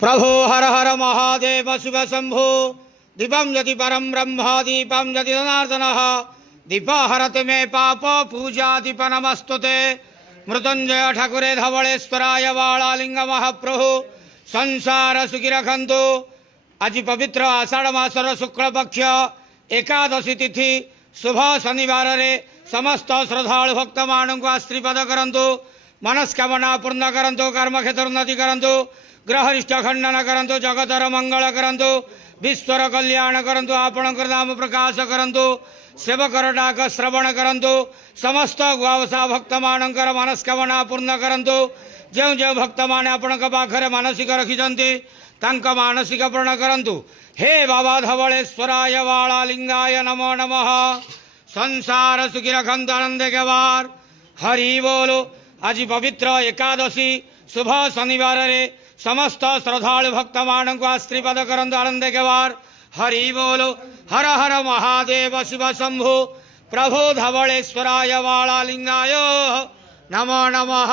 प्रभो हर हर महादेव शिव शंभो दीपम यदि परम ब्रह्म दीपम यदि जनार्दन दीप हरत मे पाप पूजा दीप नमस्तुते मृत्युंजय ठाकुरे धवलेश्वराय वालालिंग महाप्रभु संसार सुखी रखंतु। आज पवित्र आषाढ़ मासर शुक्ल पक्ष एकादशी तिथि शुभ शनिवार रे समस्त श्रद्धालु भक्त मान को आशीर्वाद करंतु, मनस्कामना पूर्ण करंतु, कर्म क्षेत्र उन्नति करंतु, ग्रहरिष्ठ खंडन करंतु, जगतर मंगल करंतु, विश्वर कल्याण करंतु, आपणकर नाम प्रकाश करंतु, सेवकर डाक श्रवण करंतु, समस्त गुआवसा भक्त मानकर मनस्कामना पूर्ण करंतु। जो जो भक्त माने आपणक पाखरे मानसिक रखिछन्ति तांक मानसिक पूर्ण करंतु। हे बाबा धवलेश्वराय वालालिंगाय नमो नमः। संसार सुखी रखंतु आनंद के बार हरि बोलो। आज पवित्र एकादशी शुभ शनिवार रे समस्त श्रद्धालु भक्त मान को आशीर्वाद करंतु आनंद के बार हरि बोलो। हर हर महादेव शिव शंभु प्रभु धवलेश्वराय वालालिंगाय नमो नमः।